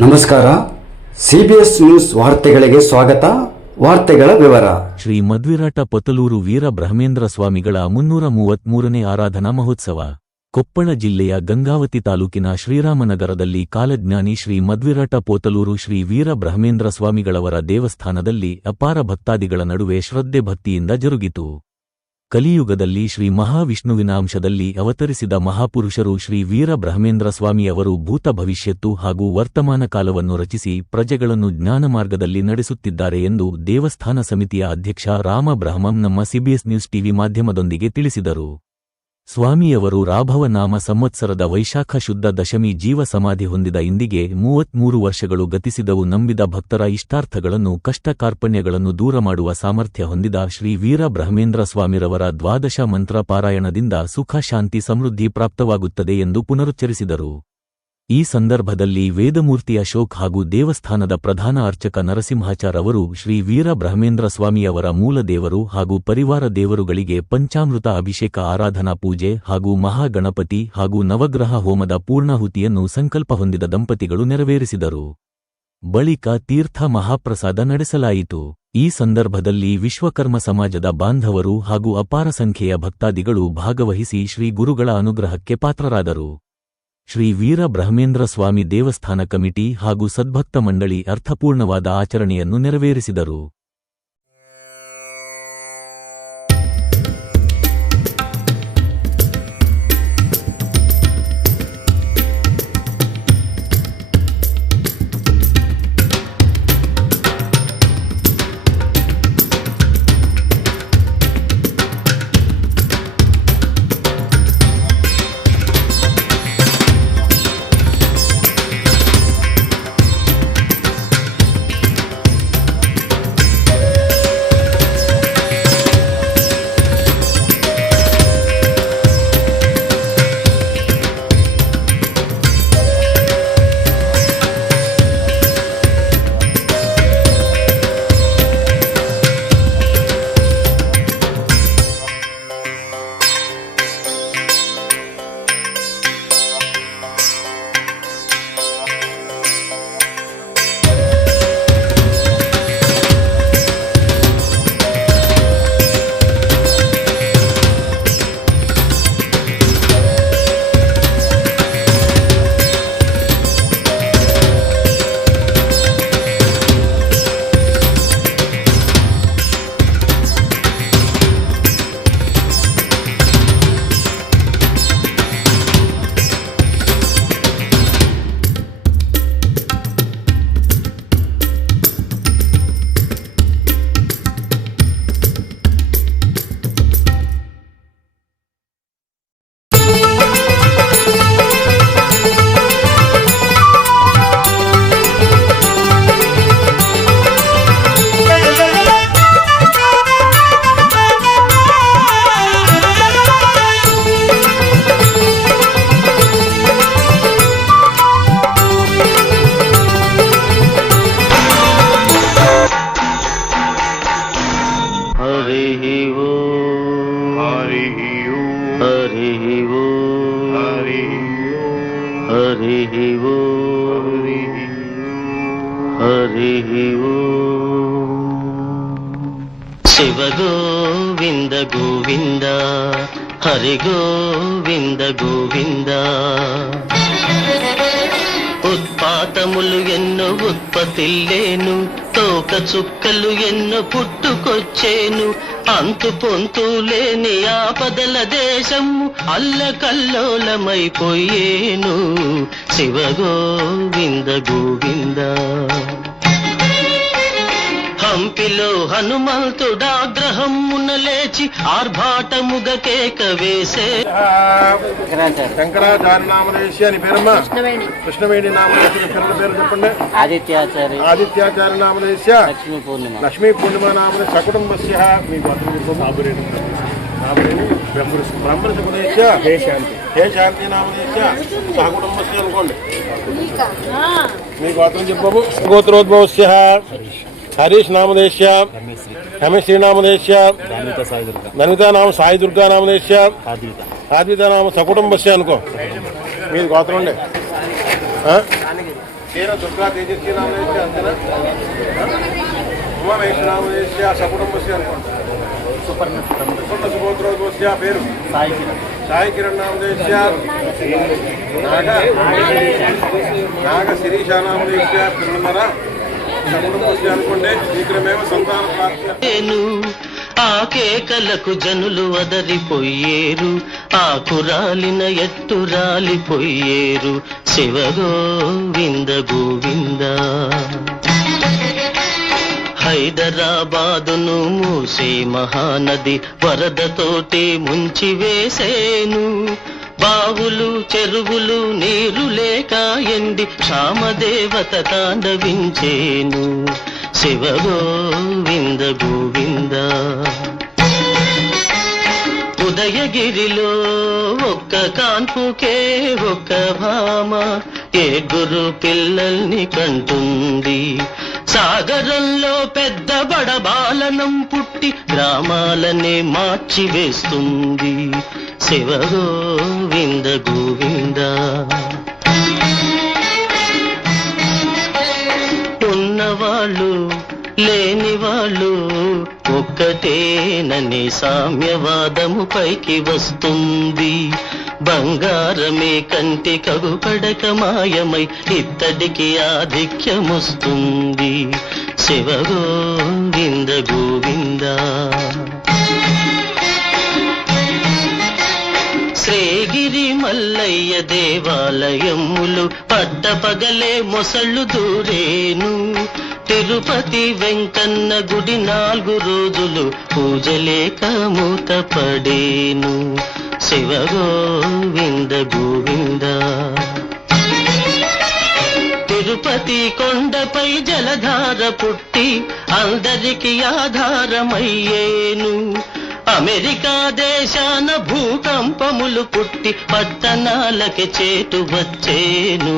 ನಮಸ್ಕಾರ. CBS news ವಾರ್ತೆಗಳಿಗೆ ಸ್ವಾಗತ. ವಾರ್ತೆಗಳ ವಿವರ. ಶ್ರೀ ಮಧ್ವಿರಾಟ ಪೊತ್ತಲೂರು ವೀರ ಬ್ರಹ್ಮೇಂದ್ರ ಸ್ವಾಮಿಗಳ 333ನೇ ಆರಾಧನಾ ಮಹೋತ್ಸವ ಕೊಪ್ಪಳ ಜಿಲ್ಲೆಯ ಗಂಗಾವತಿ ತಾಲೂಕಿನ ಶ್ರೀರಾಮನಗರದಲ್ಲಿ ಕಾಲಜ್ಞಾನಿ ಶ್ರೀ ಮಧ್ವಿರಾಟ ಪೋತಲೂರು ಶ್ರೀ ವೀರ ಬ್ರಹ್ಮೇಂದ್ರ ಸ್ವಾಮಿಗಳವರ ದೇವಸ್ಥಾನದಲ್ಲಿ ಅಪಾರ ಭಕ್ತಾದಿಗಳ ನಡುವೆ ಶ್ರದ್ಧೆ ಭಕ್ತಿಯಿಂದ ಜರುಗಿತು. ಕಲಿಯುಗದಲ್ಲಿ ಶ್ರೀ ಮಹಾವಿಷ್ಣುವಿನ ಅಂಶದಲ್ಲಿ ಅವತರಿಸಿದ ಮಹಾಪುರುಷರು ಶ್ರೀ ವೀರ ಬ್ರಹ್ಮೇಂದ್ರ ಸ್ವಾಮಿಯವರು ಭೂತ ಭವಿಷ್ಯತ್ತು ಹಾಗೂ ವರ್ತಮಾನ ಕಾಲವನ್ನು ರಚಿಸಿ ಪ್ರಜೆಗಳನ್ನು ಜ್ಞಾನಮಾರ್ಗದಲ್ಲಿ ನಡೆಸುತ್ತಿದ್ದಾರೆ ಎಂದು ದೇವಸ್ಥಾನ ಸಮಿತಿಯ ಅಧ್ಯಕ್ಷ ರಾಮ ಬ್ರಹ್ಮಂ ನಮ್ಮ ಸಿಬಿಎಸ್ ನ್ಯೂಸ್ ಟಿವಿ ಮಾಧ್ಯಮದೊಂದಿಗೆ ತಿಳಿಸಿದರು. ಸ್ವಾಮಿಯವರು ರಾಭವ ನಾಮ ಸಂವತ್ಸರದ ವೈಶಾಖ ಶುದ್ಧ ದಶಮಿ ಜೀವ ಸಮಾಧಿ ಹೊಂದಿದ ಇಂದಿಗೆ 33 ವರ್ಷಗಳು ಗತಿಸಿದವು. ನಂಬಿದ ಭಕ್ತರ ಇಷ್ಟಾರ್ಥಗಳನ್ನು ಕಷ್ಟ ಕಾರ್ಪಣ್ಯಗಳನ್ನು ದೂರ ಮಾಡುವ ಸಾಮರ್ಥ್ಯ ಹೊಂದಿದ ಶ್ರೀ ವೀರ ಬ್ರಹ್ಮೇಂದ್ರ ಸ್ವಾಮಿರವರ ದ್ವಾದಶ ಮಂತ್ರ ಪಾರಾಯಣದಿಂದ ಸುಖ ಶಾಂತಿ ಸಮೃದ್ಧಿ ಪ್ರಾಪ್ತವಾಗುತ್ತದೆ ಎಂದು ಪುನರುಚ್ಚರಿಸಿದರು. ಈ ಸಂದರ್ಭದಲ್ಲಿ ವೇದಮೂರ್ತಿ ಅಶೋಕ್ ಹಾಗೂ ದೇವಸ್ಥಾನದ ಪ್ರಧಾನ ಅರ್ಚಕ ನರಸಿಂಹಾಚಾರ್ ಅವರು ಶ್ರೀ ವೀರ ಬ್ರಹ್ಮೇಂದ್ರ ಸ್ವಾಮಿಯವರ ಮೂಲ ದೇವರು ಹಾಗೂ ಪರಿವಾರ ದೇವರುಗಳಿಗೆ ಪಂಚಾಮೃತ ಅಭಿಷೇಕ ಆರಾಧನಾ ಪೂಜೆ ಹಾಗೂ ಮಹಾಗಣಪತಿ ಹಾಗೂ ನವಗ್ರಹ ಹೋಮದ ಪೂರ್ಣಾಹುತಿಯನ್ನು ಸಂಕಲ್ಪ ಹೊಂದಿದ ದಂಪತಿಗಳು ನೆರವೇರಿಸಿದರು. ಬಳಿಕ ತೀರ್ಥ ಮಹಾಪ್ರಸಾದ ನಡೆಸಲಾಯಿತು. ಈ ಸಂದರ್ಭದಲ್ಲಿ ವಿಶ್ವಕರ್ಮ ಸಮಾಜದ ಬಾಂಧವರು ಹಾಗೂ ಅಪಾರ ಸಂಖ್ಯೆಯ ಭಕ್ತಾದಿಗಳು ಭಾಗವಹಿಸಿ ಶ್ರೀ ಗುರುಗಳ ಅನುಗ್ರಹಕ್ಕೆ ಪಾತ್ರರಾದರು. ಶ್ರೀ ವೀರ ಬ್ರಹ್ಮೇಂದ್ರ ಸ್ವಾಮಿ ದೇವಸ್ಥಾನ ಕಮಿಟಿ ಹಾಗೂ ಸದ್ಭಕ್ತ ಮಂಡಳಿ ಅರ್ಥಪೂರ್ಣವಾದ ಆಚರಣೆಯನ್ನು ನೆರವೇರಿಸಿದರು. ಶಿವ ಗೋವಿಂದ ಗೋವಿಂದ ಹರಿ ಗೋವಿಂದ ಗೋವಿಂದ ఉత్పాతములు ఎన్నో ఉత్పత్తిల్లేను తోక చుక్కలు ఎన్నో పుట్టుకొచ్చేను అంతు పొంతు లేని ఆపదల దేశము అల్లకల్లోలమైపోయేను శివ గోవింద గోవింద హంపిలో హనుమంతుడాగ్రహమున లేచి ఆర్భాటముగ కేక వేసే శంకరాచార్య నామదేశి అని పేరమ్మా. కృష్ణవేణి నామదేశి పేరు చెప్పండి. ఆదిత్యాచార్య నామదేశ లక్ష్మీ పూర్ణిమ నామదే సకుటుంబస్య మీ బ్రహ్మృషుపదేశ హే శాంతి నామదేశ సహకుటుంబస్య అనుకోండి. మీ గోత్రం చెప్పు. గోత్రోద్భవస్య हरीश नामदेश्य रमेश श्रीनामदेश्य नन्विता नाम साई दुर्गा नामदेश्य आद्विता नाम सकुटुंबस्य अको गोत्र కేర దుర్గా తేజస్వి నామధేయస్య అంతేనా? ఉమామేశ్వరామధేయస్య సకుటుంబస్య అనుకోండి. సుపర్ణ సుగోత్రోద్భవస్య పేరు సాయి కిరణ్ నామధేయస్య నాగ శిరీష నామధేయస్య పిల్లమర సకుటుంబస్య అనుకోండి. శీఘ్రమేవ సంతాన ప్రాప్తి. ఆ కేకలకు జనులు వదరిపోయేరు, ఆ కురాలిన ఎట్టు రాలిపోయేరు. శివ గోవింద గోవింద. హైదరాబాదును మూసే మహానది వరదతోటి ముంచివేసేను. బావులు చెరువులు నీరు లేక ఎండి క్షామదేవత తాండవించేను. శివ గోవింద గోవింద. ఉదయగిరిలో ఒక్క కాన్పుకే ఒక్క భామ ఏడుగురు పిల్లల్ని కంటుంది. సాగరంలో పెద్ద బడబాలనం పుట్టి గ్రామాలనే మార్చివేస్తుంది. శివ గోవింద గోవింద. ఉన్నవాళ్ళు లేని వాళ్ళు ఒక్కటేనని సామ్యవాదము పైకి వస్తుంది. బంగారమే కంటి కగుపడక మాయమై ఇత్తడికి ఆధిక్యమొస్తుంది. శివ గోవింద గోవింద. శ్రీగిరి మల్లయ్య దేవాలయములు పట్టపగలే మొసళ్ళు దూరేను. తిరుపతి వెంకన్న గుడి 4 రోజులు పూజలేక మూతపడేను. శివ గోవింద గోవింద. తిరుపతి కొండపై జలధార పుట్టి అందరికి ఆధారమయ్యేను. అమెరికా దేశాన భూకంపములు పుట్టి పట్టణాలకి చేటు వచ్చేను.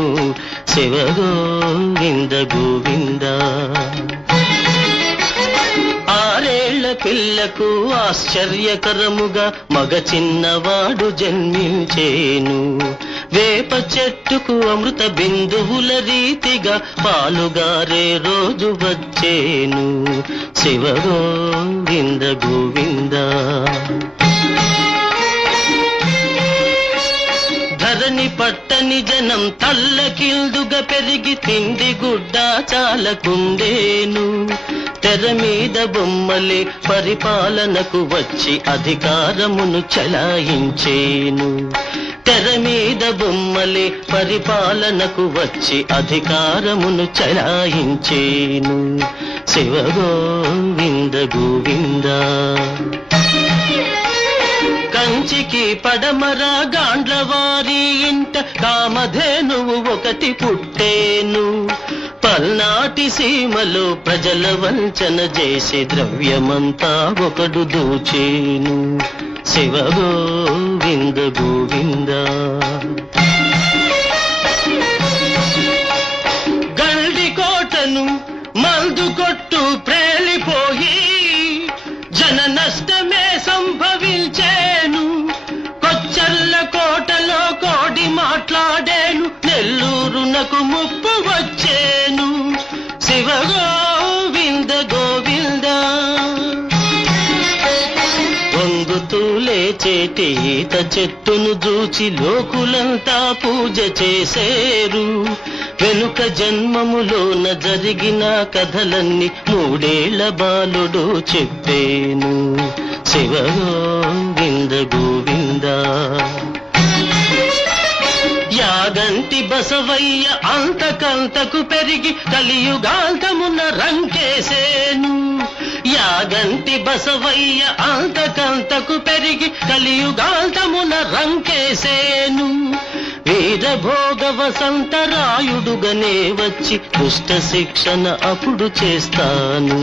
శివ గోవింద గోవింద. 6 ఏళ్ల పిల్లకు ఆశ్చర్యకరముగా మగ చిన్నవాడు జన్మించేను. వేప చెట్టుకు అమృత బిందువుల రీతిగా పాలుగారే రోజు వచ్చేను. శివ గోవింద గోవింద. ధరణి పట్టని జనం తల్లకిల్దుగా పెరిగి తిండి గుడ్డ చాలకుండేను. తెర మీద బొమ్మలే పరిపాలనకు వచ్చి అధికారమును చలాయించేను. తెర మీద బొమ్మలే పరిపాలనకు వచ్చి అధికారమును చలాయించేను. శివ గోవింద గోవింద. కంచికి పడమర గాండ్లవారి ఇంట కామధేనువు ఒకటి పుట్టేను. పల్నాటి సీమలో ప్రజల వంచన చేసి ద్రవ్యమంతా ఒకడు దోచేను. శివ గోవింద గోవింద. గల్డికోటను మందు కొట్టు ప్రేలిపోయి జన నష్టమే సంభవించేను. కొచ్చర్ల కోటలో కోడి మాట్లాడేను. నెల్లూరునకు ముప్పు వచ్చేను. శివ గోవింద గోవింద. వంగుతూ లేచేటి ఈత చెట్టును చూచి లోకులంతా పూజ చేసేరు. వెనుక జన్మములోన జరిగిన కథలన్నీ 3 ఏళ్ల బాలుడు చెప్పేను. శివ గోవింద గోవింద. యాగంటి బసవయ్య అంతకంతకు పెరిగి కలియుగాంతమున రంకేసేను. యాగంటి బసవయ్య అంతకంతకు పెరిగి కలియుగాంతమున రంకేసేను. వీరభోగ వసంతరాయుడుగనే వచ్చి దుష్ట శిక్షణ అప్పుడు చేస్తాను.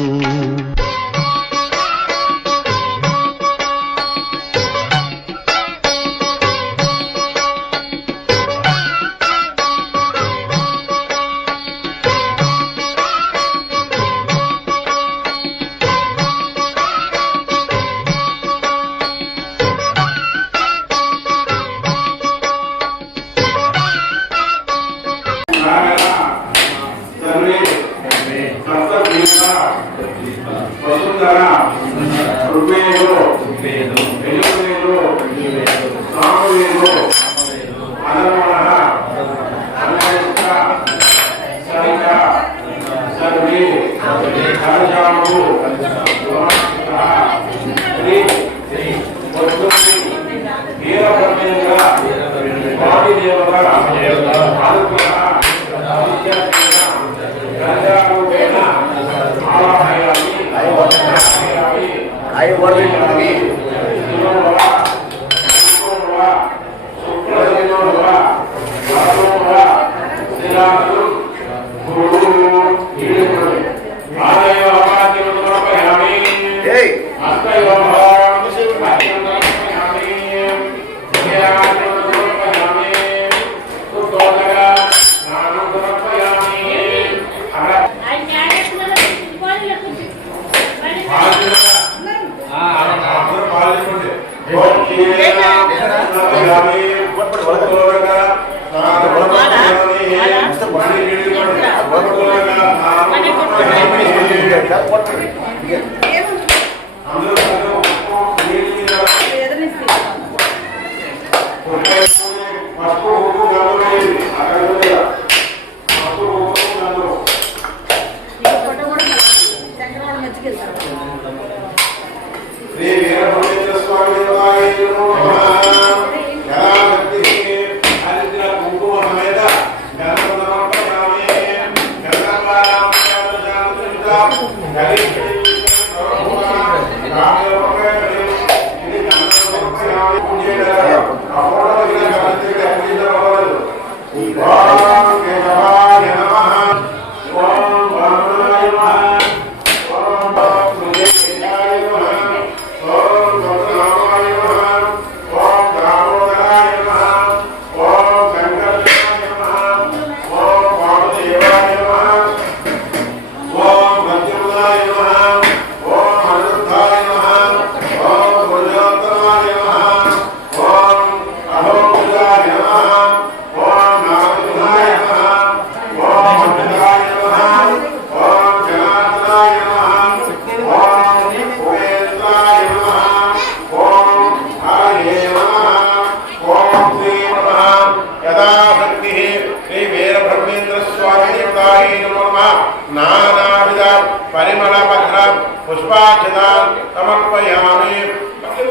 పుష్పాక్షతాన్ సమర్పయామి.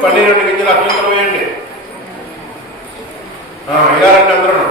12 గింజలు అక్షంతలు వేయండి. ఇలా రండి అందరూ.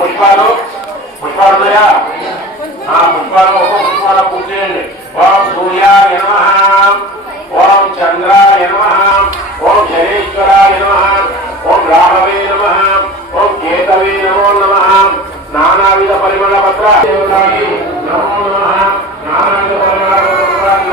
పుష్పాలు పుష్పాలున్నాయా? పుష్పాలు పుష్పాల పూజ చేయండి. ఓం సూర్యాయ నమః, ఓం చంద్రాయ నమః, ఓం శనేశ్వరాయ నమః, ఓం రాహవే నమః, ఓం కేతవే నమో నమః. నానావిధ పరిమళ పత్ర నమో నమః. నానావిధ పరిమళ పత్ర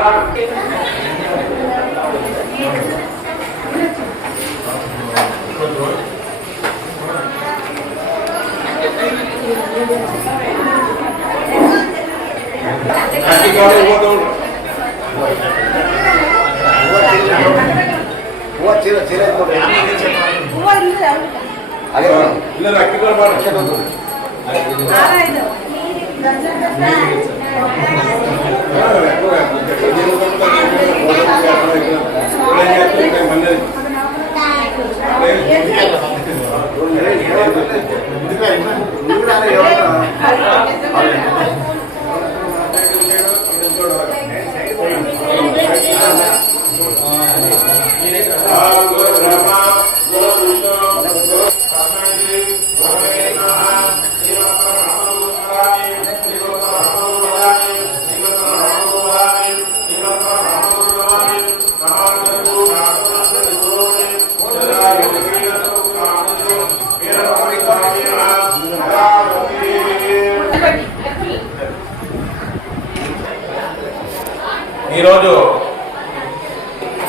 ఈరోజు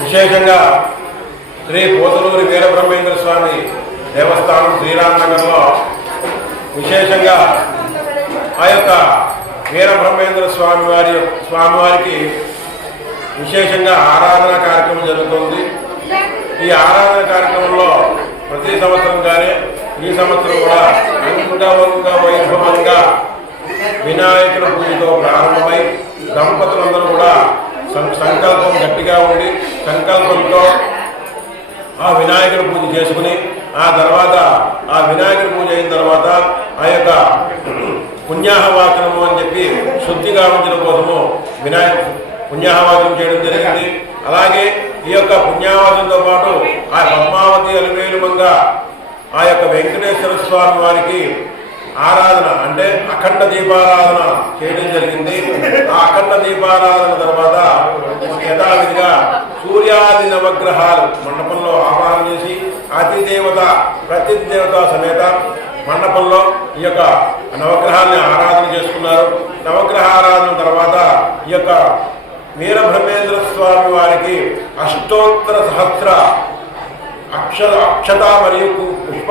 విశేషంగా శ్రీ పోతలూరి వీరబ్రహ్మేంద్ర స్వామి దేవస్థానం శ్రీరామనగర్లో విశేషంగా ఆ యొక్క వీరబ్రహ్మేంద్ర స్వామివారికి విశేషంగా ఆరాధన కార్యక్రమం జరుగుతుంది. ఈ ఆరాధన కార్యక్రమంలో ప్రతి సంవత్సరం కానీ ఈ సంవత్సరం కూడా అంగరంగ వైభవంగా వినాయకుల పూజతో ప్రారంభమై దంపతులందరూ కూడా సంకల్పం గట్టిగా ఉండి సంకల్పంతో ఆ వినాయకుడి పూజ చేసుకుని ఆ తర్వాత ఆ వినాయకుడి పూజ అయిన తర్వాత ఆ యొక్క పుణ్యాహవాచనము అని చెప్పి శుద్ధి గావించడం కోసము పుణ్యాహవాచనం చేయడం జరిగింది. అలాగే ఈ యొక్క పుణ్యావాచనతో పాటు ఆ పద్మావతి అలివేలుమంగా ఆ యొక్క వెంకటేశ్వర స్వామి వారికి ఆరాధన అంటే అఖండ దీపారాధన చేయడం జరిగింది. ఆ అఖండ దీపారాధన తర్వాత యథావిధిగా సూర్యాది నవగ్రహాలు మండపంలో ఆహ్వానం చేసి ప్రతి దేవత సమేత మండపంలో ఈ యొక్క నవగ్రహాన్ని ఆరాధన చేసుకున్నారు. నవగ్రహ ఆరాధన తర్వాత ఈ యొక్క వీరబ్రహ్మేంద్ర స్వామి వారికి అష్టోత్తర సహస్ర అక్షత మరియు పుష్ప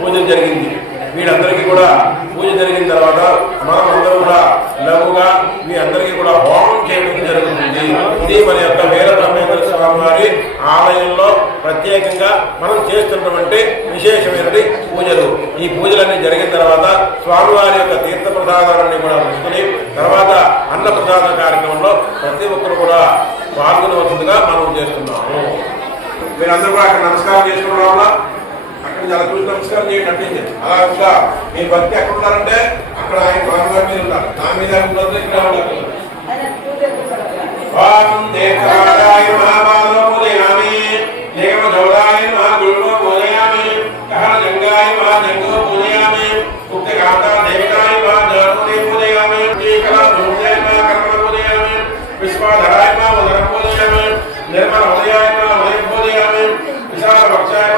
పూజ జరిగింది. వీళ్ళందరికీ కూడా పూజ జరిగిన తర్వాత మనం అందరూ కూడా లఘుగా మీ అందరికీ కూడా హోమం చేయడం జరుగుతుంది. ఇది మన యొక్క వీరబ్రహ్మేంద్ర స్వామి వారి ఆలయంలో ప్రత్యేకంగా మనం చేస్తున్నటువంటి విశేషమైనటువంటి పూజలు. ఈ పూజలన్నీ జరిగిన తర్వాత స్వామివారి యొక్క తీర్థ ప్రసాదాలన్నీ కూడా తీసుకుని తర్వాత అన్నప్రసాద కార్యక్రమంలో ప్రతి ఒక్కరు కూడా పాల్గొనవలసిందిగా మనం చేస్తున్నాము. మీరందరూ కూడా అక్కడ నమస్కారం చేసుకోవడం వల్ల అక్కడ చాలా చూసి నమస్కారం చేయండి. అలా ఇంకా మీ భక్తి ఎక్కడ ఉన్నారంటే అక్కడ ఆయన స్వామివారి మీద ఉన్నారు. నా మీద ఉండదు, ఇక్కడ ఉండదు. నిర్మల ఉదయాయ ఉదయం పూజయామి విశాల భక్షాయ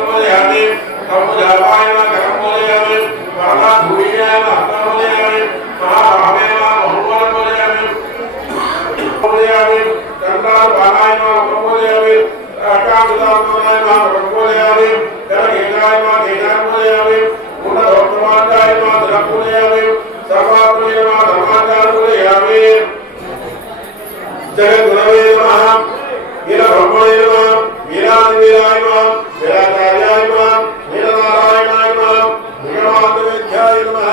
పూజయామి కర్మజాపాయ కర్మ పూజయామి మహా భూషయాయ హస్తం పూజయామి మహాభావే బహుమూలం పూజయామి చంద్రాల బాలాయ పూజయామి అకాంక్షాయ పూజయామి గీతాయ గీతాన్ని పూజయామి ఉన్నతోత్తమాచాయ పూజయామి సర్వాత్మయ ధర్మాచార్య పూజయామి జగద్గురవే నమః వీరబ్రహ్మణే నమః వీరాదివీరాయ నమః వీరాచార్యాయ నమః వీరనారాయణాయ నమః వీరమాధవేధ్యాయ నమః.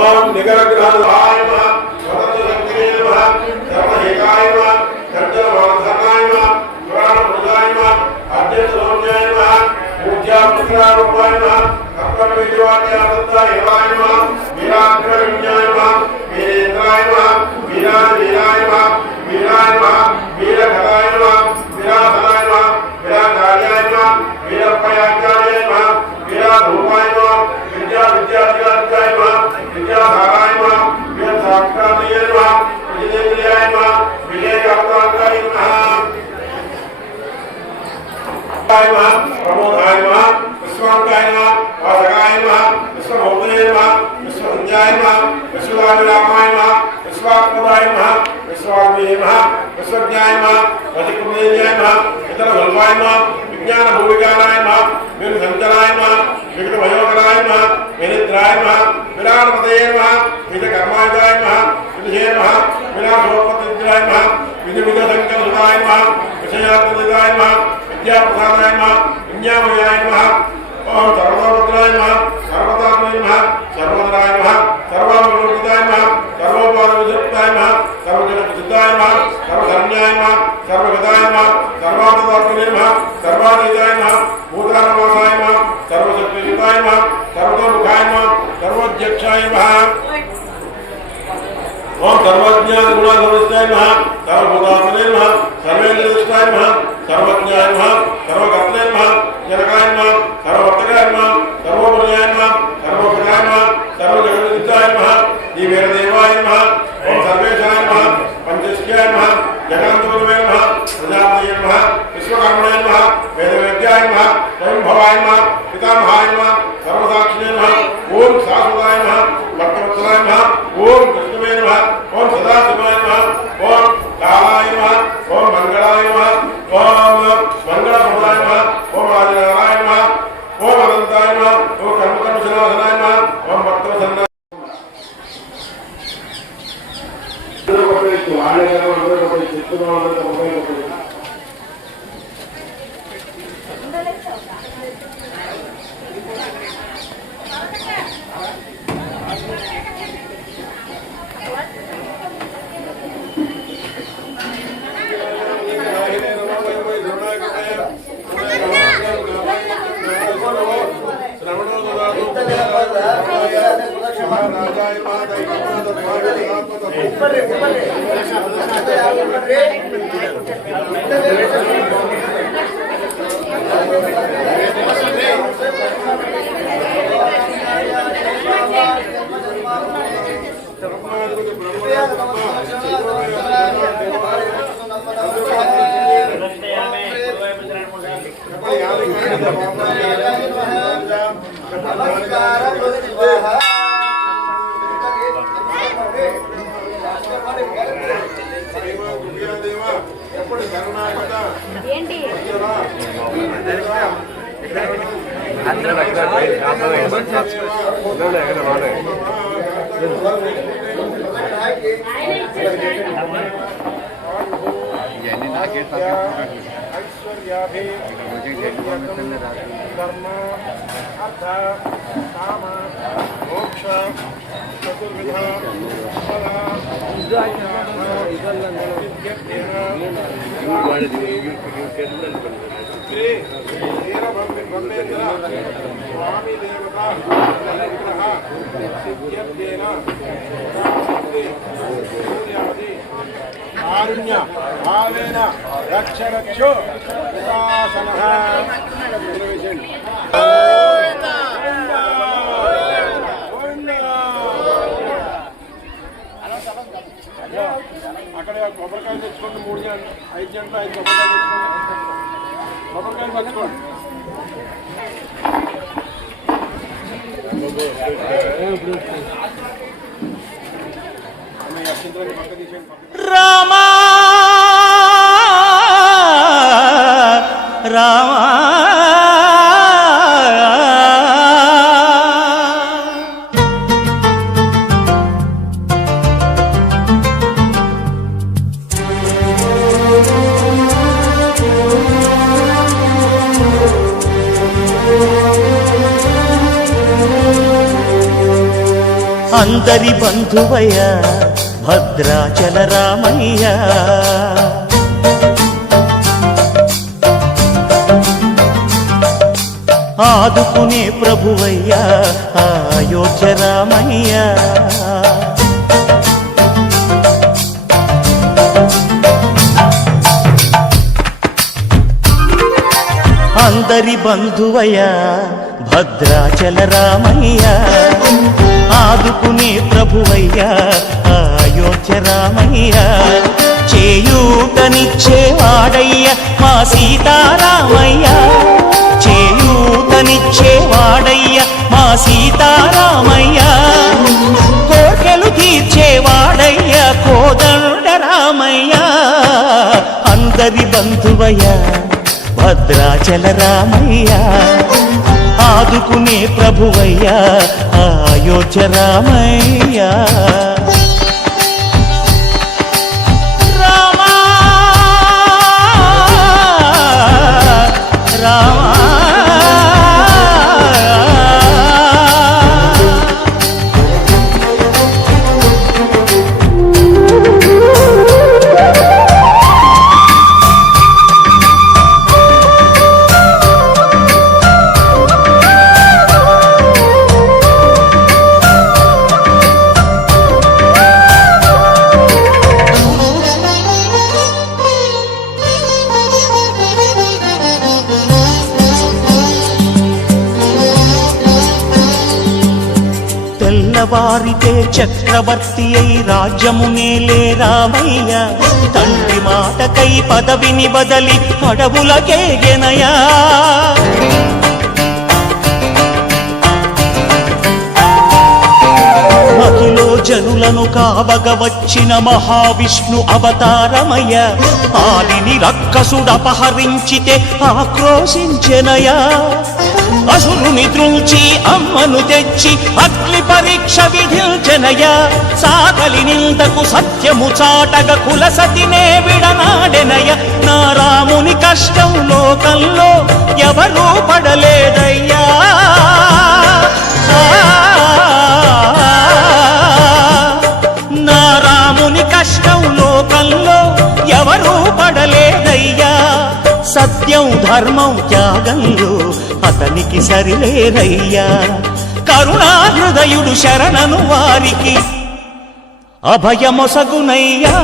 ఓం నిగరగ్రహాయ నమః స్వతంత్రశక్తినే నమః ధర్మహేకాయ నమః ధర్మవర్ధనాయ నమః పురాణపురుషాయ నమః అద్వైతస్వామ్యాయ నమః పూజ్యాపుత్రారూపాయ నమః కర్తవ్యవాక్యానందాయ నమః వీరాగ్రవిజ్ఞాయ నమః వీరేంద్రాయ నమః వీరాయ నమః వీరాయ నమః వీరఘరాయ నమః వీరాధనాయ నమః వీరాచార్యాయ నమః వీరప్పయాచార్యాయ నమః వీరాధూపాయ నమః విద్యాధికారికాయ నమః విద్యాధారాయ నమః వీరసాక్షాతయ నమః విజయేంద్రియాయ నమః విజయకర్తాయ నమః ప్రమోదాయ నమః విశ్వాంకాయ నమః వాసకాయ నమః విశ్వభూతయ నమః విశ్వసంధ్యాయ నమః విశ్వదాభిరామాయ నమః విశ్వాత్మదాయ నమః విశ్వాత్మనే నమః విశ్వజ్ఞాయ నమః వజికృతేజాయ నమః ఇతరవల్వాయ నమః విజ్ఞాన భూవికారాయ నమః విఘ్నసంచరాయ నమః విఘ్నభయోకరాయ నమః వినిద్రాయ నమః విరాటపతయే నమః విజకర్మాయ నమః విజయ నమః విలాసోపతిద్రాయ నమః విధివిఘ్నసంకల్పాయ నమః విషయాత్మదాయ నమః విద్యాప్రసాదాయ నమః విజ్ఞామయాయ నమః ఓం సర్వభద్రాయ నమః సర్వతాత్మనే నమః సర్వధరాయ నమః సర్వాభరణోదాయ నమః सर्वगताय नमः सर्वान्तदात्मने नमः सर्वातीताय नमः भूतानवासाय नमः सर्वशक्तियुताय नमः सर्वतोमुखाय नमः सर्वोध्यक्षाय नमः ओम सर्वज्ञान गुणाधर्मस्थाय नमः सर्वभूतात्मने नमः सर्वेन्द्रियस्थाय नमः सर्वज्ञाय नमः सर्वकर्तने नमः जनकाय नमः सर्ववर्तकाय नमः सर्वोपनयाय नमः सर्वोपकाय नमः सर्वजगन्नित्याय नमः दिव्यदेवाय नमः ओम सर्वेशाय नमः पंचस्क्याय नमः जगन्नाथाय नमः प्रजापतये नमः विश्वकर्मणे नमः वेदवेद्याय नमः स्वयंभवाय नमः पितामहाय नमः सर्वसाक्षिणे नमः ओम शाश्वताय नमः भक्तवत्सलाय नमः ओम कृष्णवे नमः ओम सदाशिवाय नमः ओम कालाय नमः ओम मंगलाय नमः ओम मंगलप्रदाय नमः ओम आदिनारायण नमः ओम अनंताय नमः ओम कर्मकर्मशनाशनाय नमः ओम भक्तवत्सलाय धर्म अर्थ काम मोक्ष चतुर्विध स्वामी देवता कारुण्य भावेन रक्ष रक्षो विकासनः అక్కడ కొబ్బరికాయలు తెచ్చుకోండి 3 గంటలు 5 గంటలు 5 కొబ్బరికాయలు తెచ్చుకోండి రామా రామా అందరి బంధువయ్య భద్రాచల రామయ్య ఆదుకునే ప్రభువయ్య అయోధ్య రామయ్య అందరి బంధువయ్య భద్రాచల రామయ్య ఆదుకునే ప్రభువయ్య అయోధ్య రామయ్య చేయూతనిచ్చేవాడయ్య మా సీతారామయ్య చేయూతనిచ్చేవాడయ్య మా సీతారామయ్య కోర్కెలు తీర్చేవాడయ్య కోదండ రామయ్య అందరి బంధువయ్య భద్రాచల రామయ్య ఆదుకునే ప్రభువయ్య అయోధ్య రామయ్య రామా రామా తెల్లవారితే చక్రవర్తి అయి రాజ్యమునేలే రామయ్య. తండ్రి మాటకై పదవిని బదలి అడవులకేగెనయా. మహిలో జనులను కావగ వచ్చిన మహావిష్ణు అవతారమయ్య. ఆలిని రక్కసుడపహరించితే ఆక్రోశించెనయా. అసురుని త్రుంచి అమ్మను తెచ్చి అగ్ని పరీక్ష విధించెనయా. సాగలి నిందకు సత్యము చాటగ కులసతినే విడనాడెనయ. నా రాముని కష్టం లోకంలో ఎవరూ పడలేదయ్యా. నా రాముని కష్టం లోకంలో ఎవరూ పడలేదయ్యా. సత్యం ధర్మం త్యాగంలో అతనికి సరిలేరయ్యా. కరుణా హృదయుడు శరణను వారికి అభయమొసగునయ్యా.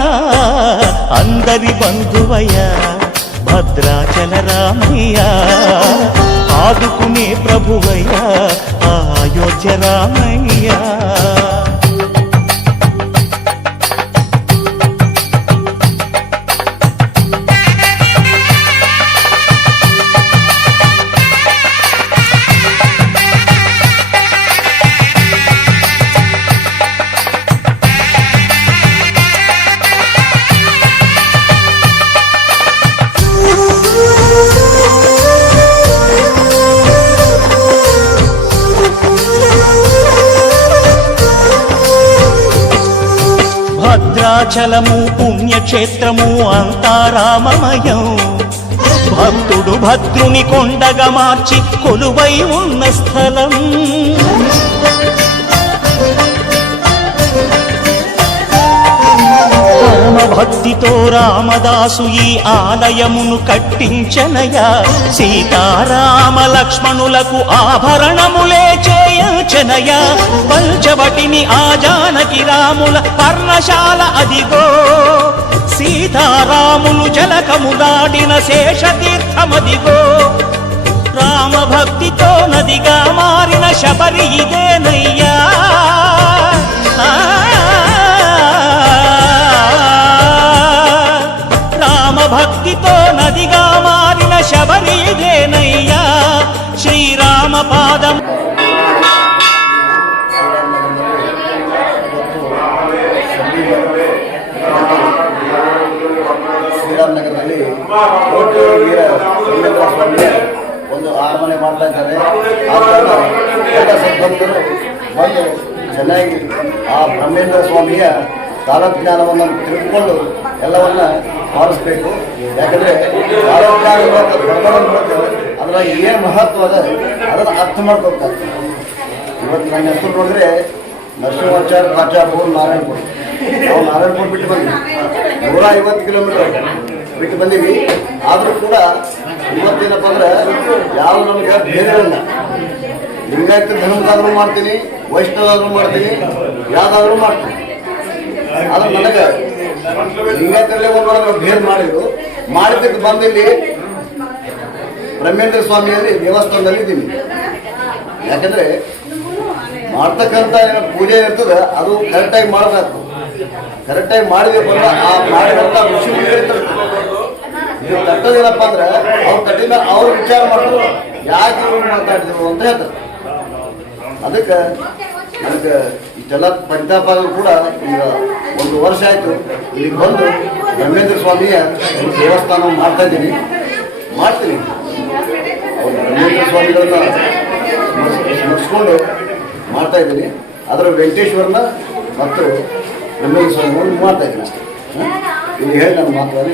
అందరి బంధువయ్యా భద్రాచల రామయ్యా. ఆదుకునే ప్రభువయ్యా అయోధ్య రామయ్యా. భద్రాచలము పుణ్యక్షేత్రము అంతా రామమయం. భక్తుడు భద్రుని కొండగా మార్చి కొలువై ఉన్న స్థలం. భక్తితో రామదాసు ఈ ఆలయమును కట్టించనయా. సీతారామ లక్ష్మణులకు ఆభరణములే చేయించనయా. పంచవటిని ఆ జానకి రాముల పర్ణశాల అదిగో. సీతారాములు జలకములాడిన శేషతీర్థమదిగో. రామ భక్తితో నదిగా మారిన శబరి ఇదేనయ్యా. భక్తితో నదిగా మారిన శబరి ఇదేనయ్యా. శ్రీరామ పాదం ಶ್ರೀರಾಮನಗರದಲ್ಲಿ ಒಂದು ಅರಮನೆ ಮಾಡ್ತಾ ಇದ್ದಾರೆ. ಎಲ್ಲ ಸದ್ಭಕ್ತರು ಬಂದು ಚೆನ್ನಾಗಿ ಆ ಬ್ರಹ್ಮೇಂದ್ರ ಸ್ವಾಮಿಯ ಕಾಲಜ್ಞಾನವನ್ನು ತಿಳ್ಕೊಂಡು ಎಲ್ಲವನ್ನ ಮಾಡಿಸ್ಬೇಕು. ಯಾಕಂದ್ರೆ ಕಾಲಜ್ಞಾನ ಅದರ ಏನು ಮಹತ್ವ ಅದ ಅದನ್ನು ಅರ್ಥ ಮಾಡ್ಕೊಳ್ತಾರೆ. ಇವತ್ತು ನನ್ನ ಹೆಸರು ನೋಡಿದ್ರೆ ನರಸಿಂಹಾಚಾರ್ಯ ರಾಜಾಪುರ ನಾರಾಯಣಪುರ. ನಾವು ನಾರಾಯಣಪುರ ಬಿಟ್ಟು ಬಂದ್ವಿ, 150 ಕಿಲೋಮೀಟರ್ ಬಿಟ್ಟು ಬಂದೀವಿ. ಆದರೂ ಕೂಡ ಇವತ್ತೇನಪ್ಪ ಅಂದ್ರೆ ಯಾವ ನಮಗೆ ಭೇದವಿಲ್ಲ. ಲಿಂಗಾಯತ ಧರ್ಮದಾದ್ರೂ ಮಾಡ್ತೀನಿ, ವೈಷ್ಣವಾದ್ರೂ ಮಾಡ್ತೀನಿ, ಯಾವ್ದಾದ್ರೂ ಮಾಡ್ತೀನಿ. ಆದ್ರೆ ನನಗೆ ಲಿಂಗಾಯತರಲ್ಲೇ ಒಂದು ಭೇದ ಮಾಡಿದ್ದಕ್ಕೆ ಬಂದಿಲ್ಲಿ ಬ್ರಹ್ಮೇಂದ್ರ ಸ್ವಾಮಿಯಲ್ಲಿ ದೇವಸ್ಥಾನದಲ್ಲಿ ಇದ್ದೀನಿ. ಯಾಕಂದ್ರೆ ಮಾಡ್ತಕ್ಕಂಥ ಪೂಜೆ ಇರ್ತದೆ ಅದು ಕರೆಕ್ಟಾಗಿ ಮಾಡಬೇಕು. ಕರೆಕ್ಟಾಗಿ ಮಾಡಿದೆಪ್ಪ ಅಂದ್ರೆ ಆ ಮಾಡಿದಂಥ ಋಷಿ ಇರ್ತದೆ. ಇದು ತಟ್ಟದೇನಪ್ಪ ಅಂದ್ರೆ ಅವ್ರ ತಟ್ಟಿನ ಅವ್ರು ವಿಚಾರ ಮಾಡಿದ್ರು ಯಾಕೆ ಇವ್ರು ಮಾತಾಡಿದ್ರು ಅಂತ ಹೇಳ್ತಾರೆ. ಅದಕ್ಕೆ ನನಗೆ ಇಷ್ಟೆಲ್ಲ ಪಂಚಾಪಾದರು ಕೂಡ ಈಗ 1 ವರ್ಷ ಆಯಿತು ಇಲ್ಲಿಗೆ ಬಂದು ಬ್ರಹ್ಮೇಂದ್ರ ಸ್ವಾಮಿಯ ಒಂದು ದೇವಸ್ಥಾನ ಮಾಡ್ತಾ ಇದ್ದೀನಿ, ಮಾಡ್ತೀನಿ. ಅವ್ರು ಬ್ರಹ್ಮೇಂದ್ರ ಸ್ವಾಮಿಗಳನ್ನ ಸ್ಮರಿಸ್ಕೊಂಡು ಮಾಡ್ತಾ ಇದ್ದೀನಿ. ಅದರ ವೆಂಕಟೇಶ್ವರನ ಮತ್ತು ಬ್ರಹ್ಮೇಂದ್ರ ಸ್ವಾಮಿಗಳನ್ನು ಮಾಡ್ತಾ ಇದ್ದೀನಿ ಅಷ್ಟೇ. ಇಲ್ಲಿ ಹೇಳಿ ನನ್ನ ಮಾತಾಡಿ